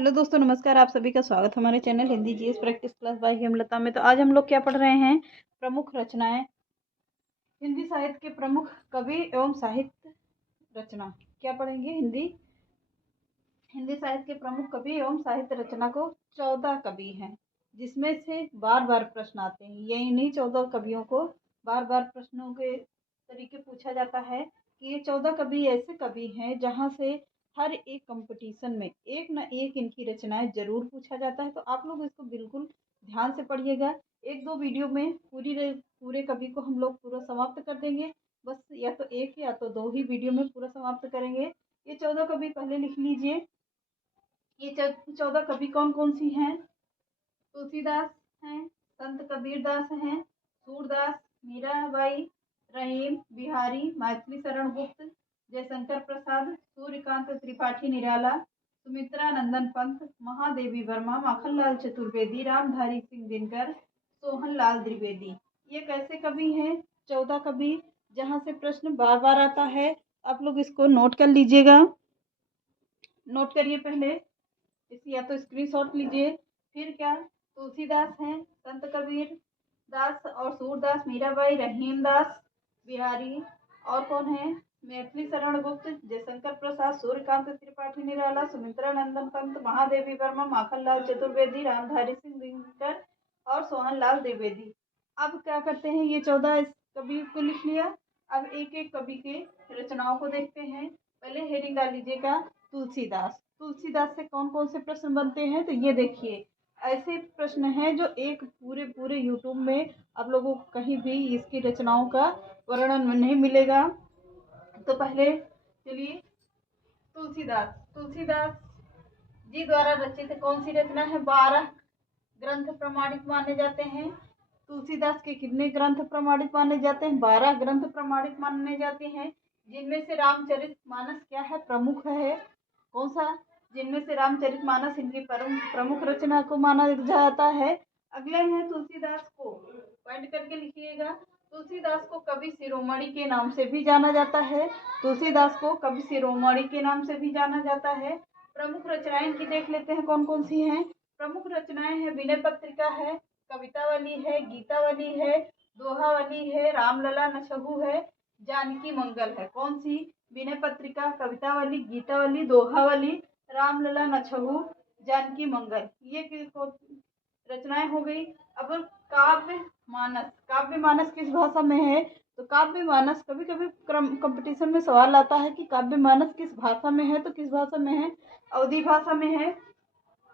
Hello दोस्तों, नमस्कार। आप सभी का स्वागत हमारे channel Hindi GS practice class by Hemlata में। तो आज हम लोग क्या पढ़ रहे हैं? प्रमुख रचनाएं। हिंदी साहित्य के प्रमुख कवि एवं साहित्य रचना क्या पढ़ेंगे? हिंदी साहित्य के प्रमुख कवि एवं साहित्य रचना को 14 कवि हैं, जिसमें से बार बार प्रश्न आते हैं। ये इन्हीं 14 कवियों को बार बार प्रश्नों के तरीके पूछा जाता है कि ये 14 कवि ऐसे कवि हैं जहाँ से हर एक कंपटीशन में एक न एक इनकी रचनाएं जरूर पूछा जाता है। तो आप लोग इसको बिल्कुल ध्यान से पढ़िएगा। एक दो वीडियो में पूरे कवि को हम लोग पूरा समाप्त कर देंगे। बस या तो एक या तो दो ही वीडियो में पूरा समाप्त करेंगे। ये 14 कवि पहले लिख लीजिए। ये 14 कवि कौन कौन सी हैं? तुलसीदास हैं, संत कबीरदास हैं, सूरदास, मीराबाई, रहीम, बिहारी, मैथिली शरण गुप्त, जयशंकर प्रसाद, सूर्यकांत त्रिपाठी निराला, सुमित्रा नंदन पंत, महादेवी वर्मा, माखनलाल चतुर्वेदी, रामधारी सिंह दिनकर, सोहनलाल द्विवेदी। ये कैसे कवि हैं? 14 कवि, जहाँ से प्रश्न बार बार आता है। आप लोग इसको नोट कर लीजिएगा। नोट करिए पहले, इसी या तो स्क्रीनशॉट लीजिए। फिर क्या? तुलसीदास हैं, संत कबीर दास और सूरदास, मीराबाई, रहीमदास, बिहारी, और कौन है? मैथिली शरण गुप्त, जयशंकर प्रसाद, सूर्यकांत त्रिपाठी निराला, सुमित्रा नंदन पंत, महादेवी वर्मा, माखनलाल चतुर्वेदी, रामधारी सिंह दिनकर और सोहनलाल द्विवेदी। अब क्या करते हैं? ये 14 कवि को लिख लिया। अब एक एक कवि के रचनाओं को देखते हैं। पहले हेडिंग डाल लीजिएगा तुलसीदास। तुलसीदास से कौन कौन से प्रश्न बनते हैं? तो ये देखिए, ऐसे प्रश्न हैं जो एक पूरे यूट्यूब में आप लोगों को कहीं भी इसकी रचनाओं का वर्णन नहीं मिलेगा। तो पहले चलिए, तुलसीदास जी द्वारा रचित कौन सी रचना है? 12 ग्रंथ प्रमाणित माने जाते हैं। तुलसीदास के कितने ग्रंथ प्रमाणित माने जाते हैं? 12 ग्रंथ प्रमाणित माने जाते हैं, जिनमें से रामचरितमानस क्या है? प्रमुख है। कौन सा? जिनमें से रामचरितमानस इनकी प्रमुख रचना को माना जाता है। अगले हैं तुलसीदास को, पॉइंट करके लिखिएगा। तुलसीदास को कवि शिरोमणि के नाम से भी जाना जाता है। तुलसीदास को कवि शिरोमणि के नाम से भी जाना जाता है। प्रमुख रचनाएं इनकी देख लेते हैं कौन कौन सी हैं। प्रमुख रचनाएं हैं विनय पत्रिका है, कवितावली है, गीतावली है, दोहावली है, रामलला नछहु है, जानकी मंगल है। कौन सी? विनय पत्रिका, कवितावली, गीतावली, दोहावली, रामलला नछहु, जानकी मंगल। ये रचनाएं हो गई। अब काव्य मानस किस भाषा में है? तो काव्य मानस, कभी कभी कंपटीशन में सवाल आता है कि काव्य मानस किस भाषा में है। तो किस भाषा में है? अवधी भाषा में है।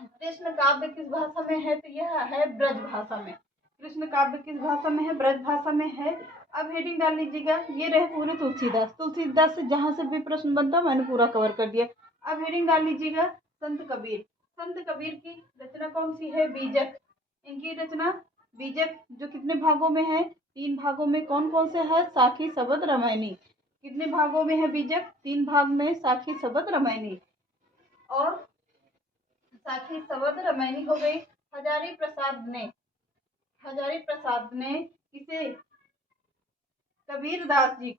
कृष्ण काव्य किस भाषा में है? तो यह है ब्रज भाषा में। कृष्ण काव्य किस भाषा में है? ब्रज भाषा में है। अब हेडिंग डाल लीजिएगा। ये रहे पूरे तुलसीदास से जहां से भी प्रश्न बनता मैंने पूरा कवर कर दिया। अब हेडिंग डाल लीजिएगा संत कबीर की रचना कौन सी है? बीजक। इनकी रचना बीजक जो कितने भागों में है? 3 भागों में। कौन कौन से है? साखी, शबद, रामायणी। कितने भागों में है बीजक? 3 भाग में, साखी, शबद, रामायणी। और साखी, शबद, रामायणी हो गई। हजारी प्रसाद ने किसे? कबीरदास जी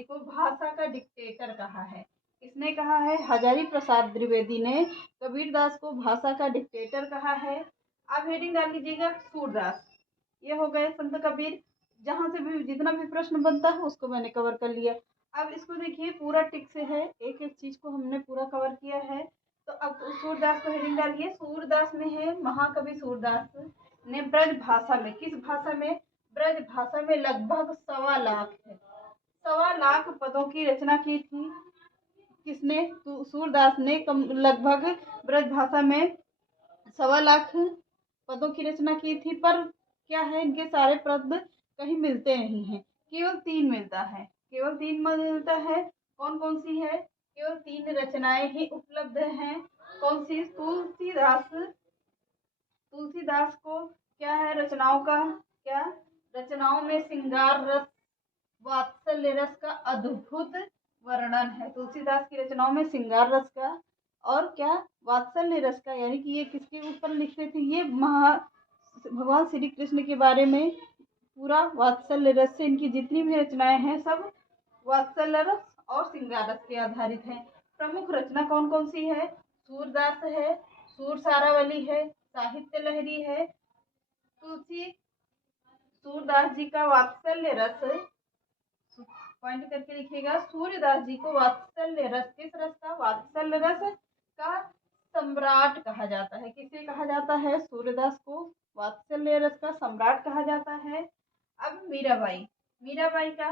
को भाषा का डिक्टेटर कहा है। किसने कहा है? हजारी प्रसाद द्विवेदी ने कबीरदास को भाषा का डिक्टेटर कहा है। अब हेडिंग डाल लीजिएगा सूरदास। ये हो गए संत कबीर। जहां से भी जितना भी प्रश्न बनता है उसको मैंने कवर कर लिया। अब इसको देखिए, पूरा टिक से है, एक एक चीज को हमने पूरा कवर किया है। तो अब सूरदास को हेडिंग डालिए। सूरदास में है, महाकवि सूरदास ने ब्रज भाषा में, किस भाषा में? ब्रज भाषा में लगभग 1.25 लाख पदों की रचना की थी। किसने? सूरदास ने लगभग ब्रज भाषा में 1.25 लाख पदों की रचना की थी। पर क्या है, इनके सारे पद कहीं मिलते नहीं हैं। केवल 3 मिलता है। कौन कौन सी है? केवल 3 रचनाएं ही उपलब्ध हैं। कौन सी? तुलसीदास को क्या है रचनाओं का? क्या? रचनाओं में श्रृंगार रस, वात्सल्य रस का अद्भुत वर्णन है। तुलसीदास की रचनाओं में श्रृंगार रस का और क्या? वात्सल्य रस का। यानी कि ये किसके ऊपर लिखते थे? ये भगवान श्री कृष्ण के बारे में पूरा वात्सल्य रस से इनकी जितनी भी रचनाएं हैं सब वात्सल्य रस और श्रृंगार रस के आधारित हैं। प्रमुख रचना कौन कौन सी है? सूरदास है, सूर सारावली है, साहित्य लहरी है। तुलसी सूरदास जी का वात्सल्य रस, पॉइंट करके लिखिएगा, सूर्यदास जी को वात्सल्य रस, किस रस का? वात्सल्य रस का सम्राट कहा जाता है। किसे कहा जाता है? सूर्यदास को वात्सल्य रस का सम्राट कहा जाता है। अब मीराबाई, मीराबाई का,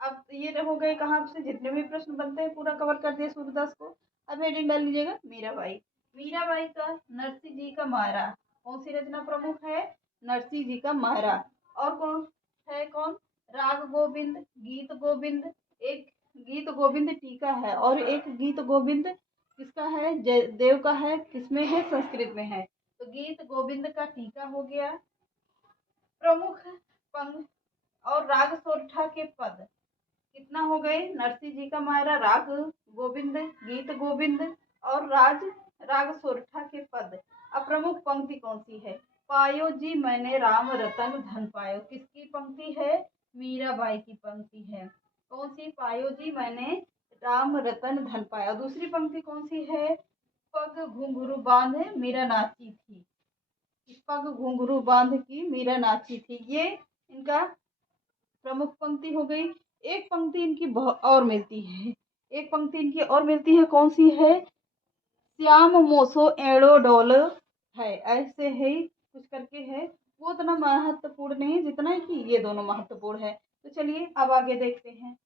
अब ये हो गए कहाँ से जितने भी प्रश्न बनते हैं पूरा कवर कर दिए सूरदास को। अब हेडिंग डाल लीजिएगा मीराबाई। मीराबाई का नरसिंह जी का मायरा, कौन सी रचना प्रमुख है? नरसिंह जी का मायरा। और कौन है? कौन? राग गोविंद, गीत गोविंद। एक गीत गोविंद टीका है और एक गीत गोविंद किसका है? जयदेव का है। किसमें है? संस्कृत में है। तो गीत गोविंद का टीका हो गया। प्रमुख पंग और राग सोरठा के पद कितना हो गए? नरसिंह जी का मायरा, राग गोविंद, गीत गोविंद और राग सोरठा के पद। अब प्रमुख पंक्ति कौन सी है? पायो जी मैंने राम रतन धन पायो, किसकी पंक्ति है? मीराबाई की पंक्ति है। कौन सी? पायो जी मैंने राम रतन धन पाया। दूसरी पंक्ति कौन सी है? पग घुंघरू बांध मीरा नाची थी, पग घुंघरू बांध की मीरा नाची थी। ये इनका प्रमुख पंक्ति हो गई। एक पंक्ति इनकी और मिलती है, एक पंक्ति इनकी और मिलती है, कौन सी है? श्याम मोसो एड़ो डोल है, ऐसे है कुछ करके है। वो उतना महत्वपूर्ण नहीं जितना कि ये दोनों महत्वपूर्ण है। तो चलिए अब आगे देखते हैं।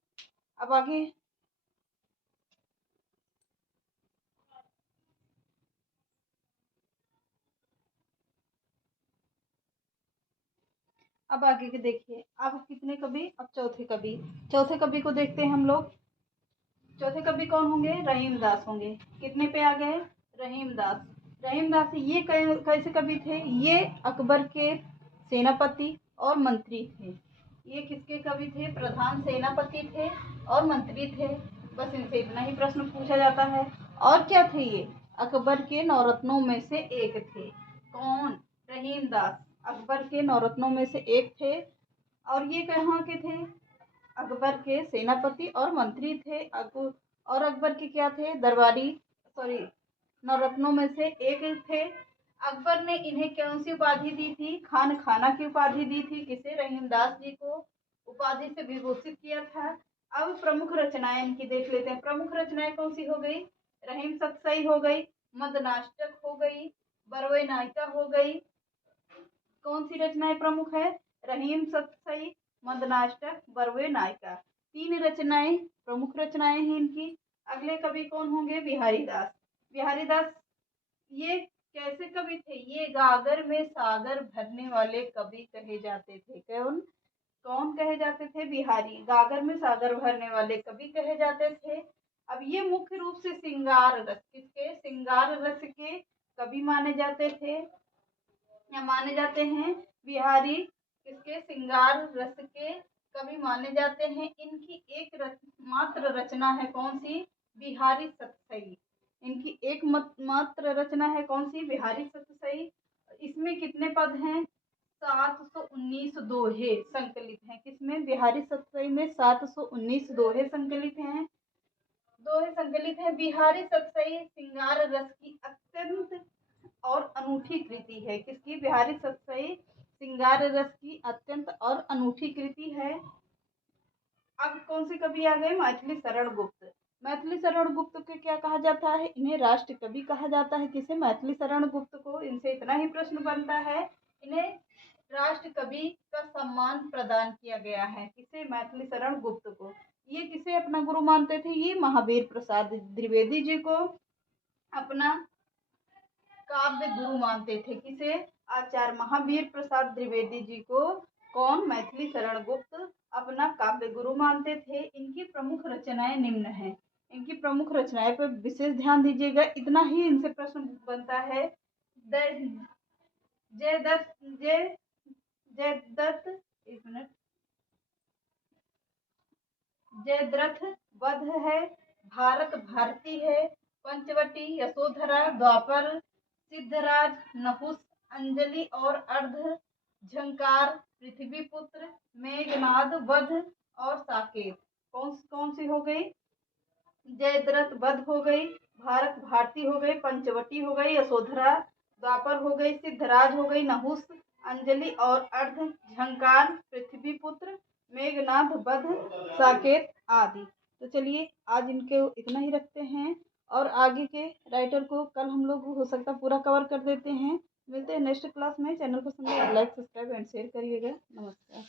अब आगे के देखिए। अब कितने कवि? अब चौथे कवि, चौथे कवि को देखते हैं हम लोग। चौथे कवि कौन होंगे? रहीमदास होंगे। कितने पे आ गए? रहीमदास। रहीमदास ये कैसे कवि थे? ये अकबर के सेनापति और मंत्री थे। ये किसके कवि थे? प्रधान सेनापति थे और मंत्री थे। बस इनसे इतना ही प्रश्न पूछा जाता है। और क्या थे ये? अकबर के नवरत्नों में से एक थे। कौन? रहीमदास अकबर के नवरत्नों में से एक थे। और ये कहाँ के थे? अकबर के सेनापति और मंत्री थे। और अकबर के क्या थे? दरबारी, सॉरी, नवरत्नों में से एक थे। अकबर ने इन्हें कौन सी उपाधि दी थी? खान खाना की उपाधि दी थी। किसे? रहीमदास जी को उपाधि से विभूषित किया था। अब प्रमुख रचनाएं इनकी देख लेते हैं। प्रमुख रचनाएं कौन सी हो गई? रहीम सतसई हो गई, मदनाष्टक हो गई, बरवे नायिका हो गई। कौन सी रचनाएं प्रमुख है? रहीम सतसई, मदनाष्टक, बरवे नायिका। तीन रचनाएं प्रमुख रचनाएं हैं इनकी। अगले कवि कौन होंगे? बिहारी दास। बिहारी दास ये कैसे कवि थे? ये गागर में सागर भरने वाले कवि कहे जाते थे। कौन कौन कहे जाते थे? बिहारी। गागर में सागर भरने वाले कवि कहे जाते थे। अब ये मुख्य रूप से श्रृंगार रस, किसके? श्रृंगार रस के कवि माने जाते थे या माने जाते हैं। बिहारी किसके? श्रृंगार रस के कवि माने जाते हैं। इनकी एक मात्र रचना है, कौन सी? बिहारी सतसई। इनकी एक मात्र रचना है, कौन सी? बिहारी सतसई। इसमें कितने पद हैं? 719 दोहे संकलित हैं। किसमें? बिहारी सतसई में 719 दोहे संकलित हैं। दोहे संकलित है। बिहारी सतसई श्रृंगार रस की अत्यंत और अनूठी कृति है। किसकी? बिहारी सतसई श्रृंगार रस की अत्यंत और अनूठी कृति है। अब कौन सी कवि आ गए? मैथिली शरण गुप्त। मैथिली शरण गुप्त को क्या कहा जाता है? इन्हें राष्ट्र कवि कहा जाता है। किसे? मैथिली शरण गुप्त को। इनसे इतना ही प्रश्न बनता है, इन्हें राष्ट्र कवि का सम्मान प्रदान किया गया है। किसे? मैथिली शरण गुप्त को। ये किसे अपना गुरु मानते थे? ये महावीर प्रसाद द्विवेदी जी को अपना काव्य गुरु मानते थे। किसे? आचार्य महावीर प्रसाद द्विवेदी जी को कौन? मैथिली शरण गुप्त अपना काव्य गुरु मानते थे। इनकी प्रमुख रचनाएं निम्न हैं। इनकी प्रमुख रचनाएं पर विशेष ध्यान दीजिएगा। इतना ही इनसे प्रश्न बनता है। जयदत्त जयदत्त एक मिनट, जयद्रथ वध है, भारत भारती है, पंचवटी, यशोधरा, द्वापर, सिद्धराज, नहुस, अंजलि और अर्ध, झंकार, पृथ्वीपुत्र, मेघनाद, वध और साकेत। कौन सी हो गई? जयद्रथ वध हो गई, भारत भारती हो गई, पंचवटी हो गई, यशोधरा, द्वापर हो गई, सिद्धराज हो गई, नहुस, अंजलि और अर्ध, झंकार, पृथ्वीपुत्र, मेघनाथ, बध, साकेत आदि। तो चलिए आज इनके इतना ही रखते हैं और आगे के राइटर को कल हम लोग हो सकता पूरा कवर कर देते हैं। मिलते हैं नेक्स्ट क्लास में। चैनल को लाइक, सब्सक्राइब एंड शेयर करिएगा। नमस्कार।